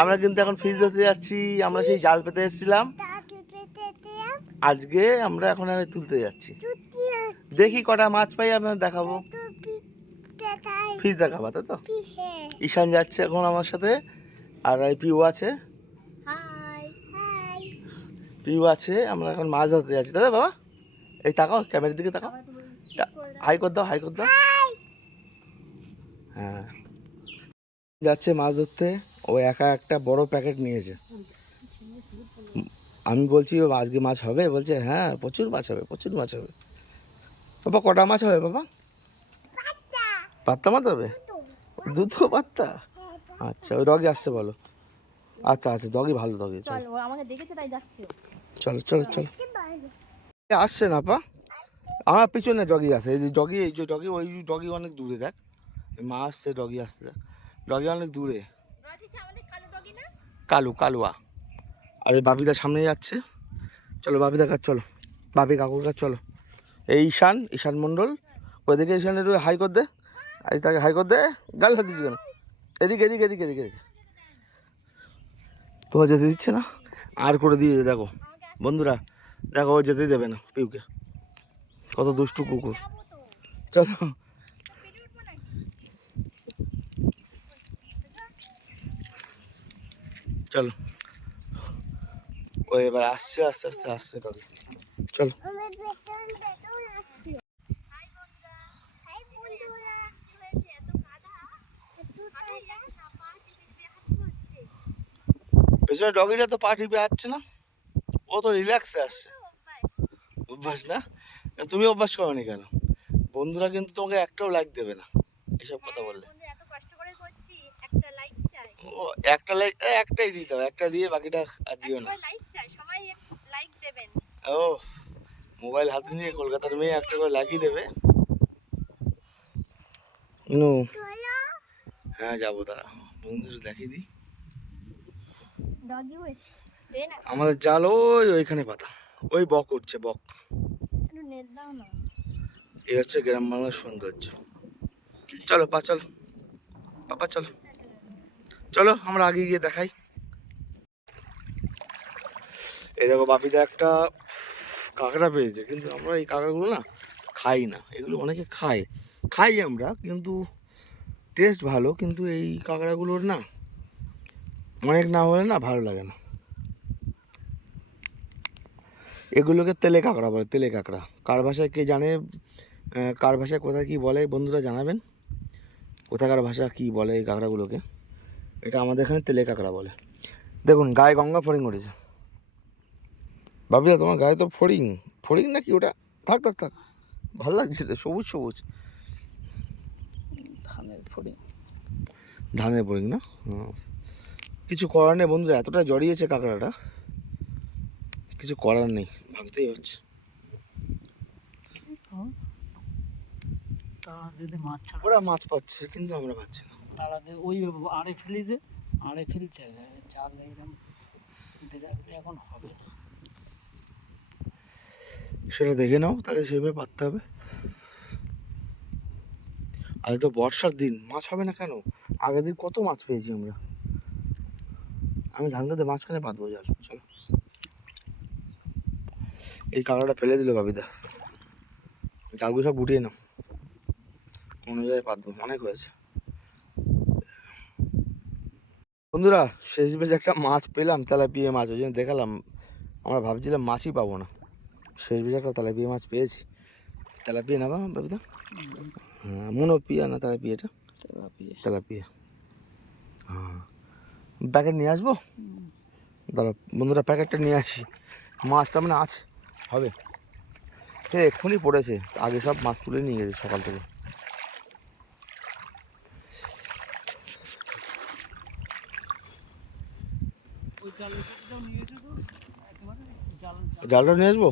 আমরা কিন্তু এখন ফিস ধরতে যাচ্ছি আমরা সেই জাল পেতে এসেছিলাম। আজকে আমরা এখন আমি তুলতে যাচ্ছি। দেখি কটা মাছ পাই আপনার দেখাবো। তো ফিস দেখাবো তাই তো? পিহে ঈশান যাচ্ছে এখন আমার সাথে আর এই পিউ আছে। হাই হাই পিউ আছে আমরা এখন মাছ ধরতে যাচ্ছি। দাদা বাবা এই তাকাও ক্যামেরার দিকে তাকাও। হাই কর দাও হাই কর দাও। হ্যাঁ। যাচ্ছে মাছ ধরতে ও একা একটা বড় প্যাকেট নিয়েছে। আমি বলছি ও আজকে মাছ হবে? বলছে হ্যাঁ প্রচুর মাছ হবে প্রচুর মাছ হবে। বাবা কটা মাছ হবে বাবা? পাত্তা মাছ হবে? দুটো পাত্তা? আচ্ছা ওই ডগি আসছে বলো। আচ্ছা আচ্ছা ডগি ভালো ডগি চল। চল আমাকে দেখেছে তাই যাচ্ছে চলো চলো চলো। এ, আসছে না পা আমার পিছনে ডগি আছে এই যে ডগি এই যে ডগি ওই ডগি অনেক দূরে দেখ। মা আসছে ডগি আসছে দেখ। ডগি অনেক দূরে। কালো কালুয়া। আর এই বাপিদার সামনে যাচ্ছে। চলো বাপিদা কাজ চলো। বাপি কাকুর কাজ চলো। এই ঈশান ঈশান মণ্ডল। ওইদিকে ঈশান একটু হাই কর দে। এই তাকে হাই কর দে। গাল হাত দিচ্ছি কেন? এদিকে এদিকে এদিকে এদিকে এদিকে। তোমার যেতে দিচ্ছে না? আর করে দিয়ে দেখো। বন্ধুরা দেখো ও যেতেই দেবে না পিউকে। কত দুষ্টু কুকুর। চলো। চলো। ও, এবার আসছে আস্তে আস্তে আসছে তবে চলো। পেছনে ডগিটা তো পা টিপে আসছে না। ও তো রিল্যাক্সে আসছে। অভ্যাস না? তুমি অভ্যাস করো কেন? বন্ধুরা কিন্তু তোমাকে একটাও লাইক দেবে না। এসব কথা বললে। কষ্ট করে করছি একটা লাইক চাই। ও একটা লাইক একটাই দিতে হবে একটা দিয়ে বাকিটা আর দিও না। লাইক চাই সবাই লাইক দেবেন। ও মোবাইল হাতে নিয়ে কলকাতার মেয়ে একটা করে লাগিয়ে দেবে। নু। হ্যাঁ যাব তারা বন্ধুদের দেখিয়ে দিই। আমাদের জাল ওই ওইখানে পাতা। ওই বক উঠছে বক। একটু নেট দাও না। এই হচ্ছে গ্রাম বাংলার সৌন্দর্য। চলো পা চলো। পাপা চলো। চলো, আমরা আগে গিয়ে দেখাই। এই দেখো, বাপিদা একটা কাঁকড়া পেয়েছে, কিন্তু আমরা এই কাঁকড়াগুলো না খাই না। এগুলো অনেকে খায়। খাই আমরা, কিন্তু টেস্ট ভালো, কিন্তু এই কাঁকড়াগুলোর না অনেক না হলে না ভালো লাগে না। এগুলোকে তেলে কাঁকড়া বলে, তেলে কাঁকড়া। কার ভাষায় কে জানে কার ভাষায় কোথায় কী বলে, বন্ধুরা জানাবেন। কোথাকার ভাষা কী বলে এই কাঁকড়াগুলোকে? এটা আমাদের এখানে তেলে কাঁকড়া বলে। দেখুন গায়ে গঙ্গা ফড়িং উঠেছে। ভাবিয়া তোমার গায়ে তো ফড়িং। ফড়িং নাকি ওটা? থাক থাক থাক। ভালো লাগছে তো সবুজ সবুজ। ধানের ফড়িং। ধানের ফড়িং না? হুম। কিছু করার নেই বন্ধুরা এতটা জড়িয়েছে কাঁকড়াটা। কিছু করার নেই ভাবতেই হচ্ছে। তারা যদি মাছ ছাড়া। ওরা মাছ পাচ্ছে কিন্তু আমরা পাচ্ছি না। তারা ওই আড়ে ফেলিছে আড়ে ফেলতে হবে চাল এইরকম বিরাট এখন হবে না। সেটা দেখে নাও তাহলে সেভাবে পাততে হবে। আজ তো বর্ষার দিন মাছ হবে না কেন? আগের দিন কত মাছ পেয়েছি আমরা। আমি ধান খেতে মাঝখানে পাতবো জাল চলো। এই কাঁকড়াটা ফেলে দিল বাবিদা। জালগুলো সব গুটিয়ে নাও। জায়গায় পাতবো অনেক হয়েছে। বন্ধুরা শেষ বেশ একটা মাছ পেলাম তেলাপিয়া মাছ ওই জন্য দেখালাম। আমরা ভাবছিলাম মাছই পাবো না। শেষ বেশ একটা তেলাপিয়া মাছ পেয়েছি। তেলাপিয়া না বাবা বাবিদা? হ্যাঁ মনোপিয়া না তেলাপিয়াটা তেলাপিয়া। তেলাপিয়া। হ্যাঁ। প্যাকেট নিয়ে আসব? দাঁড়া বন্ধুরা প্যাকেটটা নিয়ে আসি। মাছ তার মানে আছে হবে। সে এক্ষুনি পড়েছে। আগে সব মাছ তুলে নিয়ে গেছে সকাল থেকে ওই জালটাও নিয়ে যেত একবারে জাল জাল জালটা নিয়ে আসব?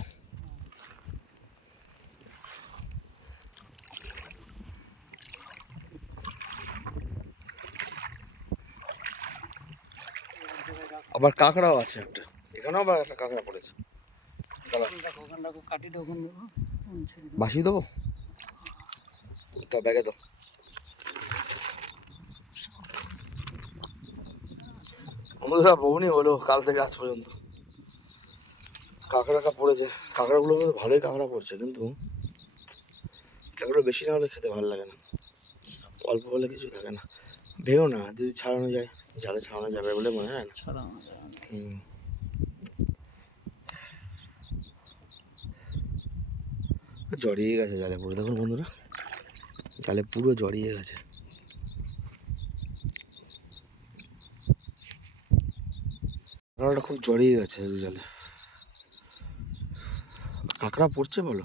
আবার কাঁকড়াও আছে একটা। এখানেও আবার একটা কাঁকড়া পড়েছে। বাসি দেবো? তা ব্যাগে দাও। বন্ধুরা বউনি হলো কাল থেকে আজ পর্যন্ত। কাঁকড়াটা পড়েছে। কাঁকড়াগুলো কিন্তু ভালোই কাঁকড়া পড়ছে কিন্তু কাঁকড়া বেশি না হলে খেতে ভালো লাগে না। অল্প হলে কিছু থাকে না। ভেও না যদি ছাড়ানো যায় জালে ছাড়ানো যাবে বলে মনে হয়। না। হুম। জড়িয়ে গেছে জালে পুরো। দেখুন বন্ধুরা জালে পুরো জড়িয়ে গেছে। কাঁকড়াটা খুব জড়িয়ে গেছে জালে। কাঁকড়া পড়ছে বলো?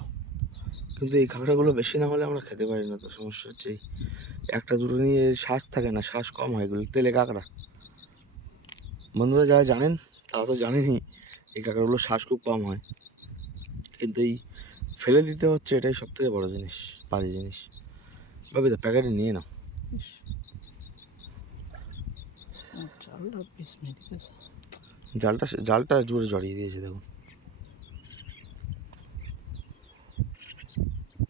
কিন্তু এই কাঁকড়াগুলো বেশি না হলে আমরা খেতে পারি না, তো সমস্যা হচ্ছে এই একটা দুটো নিয়ে শ্বাস থাকে না, শ্বাস কম হয় এগুলো, তেলে কাঁকড়া। বন্ধুরা যারা জানেন, তারা তো জানেনই এই কাঁকড়াগুলোর শ্বাস খুব কম হয়। কিন্তু এই ফেলে দিতে হচ্ছে এটাই সব থেকে বড়ো জিনিস, বাজে জিনিস। ভাবি, তো প্যাকেটে নিয়ে নাও। গেছে জালটা জালটা জোরে জড়িয়ে দিয়েছে, দেখুন।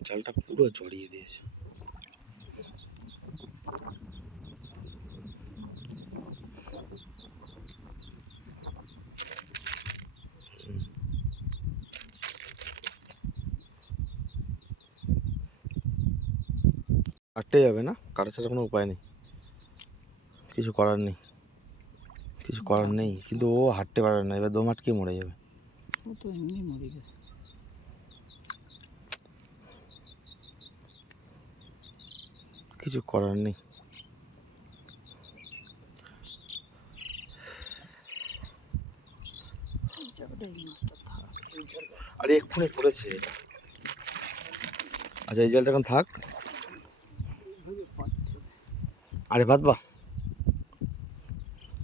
জালটা পুরো জড়িয়ে দিয়েছে। কাটতে যাবে না? কাটা ছাড়া কোনো উপায় নেই। কিছু করার নেই। কিছু করার নেই কিন্তু ও হাঁটতে পারবে না এবার দম আটকে মরে যাবে। ও তো এমনি মরে গেছে। কিছু করার নেই। আরে এক্ষুনি পড়েছে আচ্ছা এই জলটা এখন থাক। আরে পাততে হবে।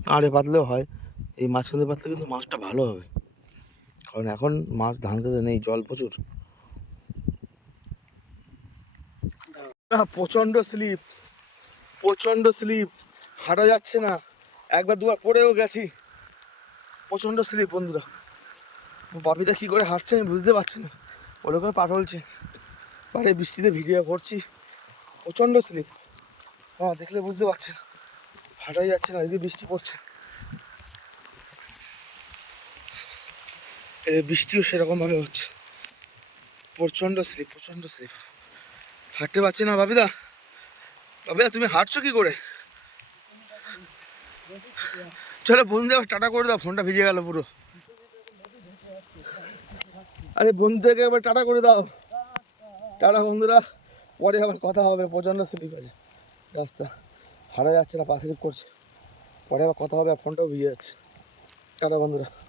আরে পাতলেও হয়। এই মাঝখানে পাতলে কিন্তু মাছটা ভালো হবে। কারণ এখন মাছ ধান খেতে নেই, জল প্রচুর। প্রচণ্ড স্লিপ। প্রচণ্ড স্লিপ। হাঁটা যাচ্ছে না। একবার দুবার পড়েও গেছি। প্রচণ্ড স্লিপ, বন্ধুরা। বাপিদা কী করে হাঁটছে আমি বুঝতে পারছি না। ওরা করে পা টলছে পাড়ে বৃষ্টিতে ভিডিও করছি। প্রচণ্ড স্লিপ। হ্যাঁ দেখলে বুঝতে পারছি না। হাঁটাই যাচ্ছে না, এদিকে বৃষ্টি পড়ছে। এদিকে বৃষ্টিও সেরকমভাবে হচ্ছে। প্রচণ্ড স্লিপ প্রচণ্ড স্লিপ। হাঁটতে পারছি না বাবিদা। বাবিদা, তুমি হাঁটছো কি করে? চলো বন্ধু টাটা করে দাও, ফোনটা ভিজে গেল পুরো। আরে বন্ধুদেরকে এবার টাটা করে দাও। টাটা বন্ধুরা, পরে আবার কথা হবে, প্রচণ্ড স্লিপ আছে। রাস্তা। হারা যাচ্ছে না পাশে করছে। পরে আবার কথা হবে ফোনটাও ভিজে যাচ্ছে। টাটা বন্ধুরা।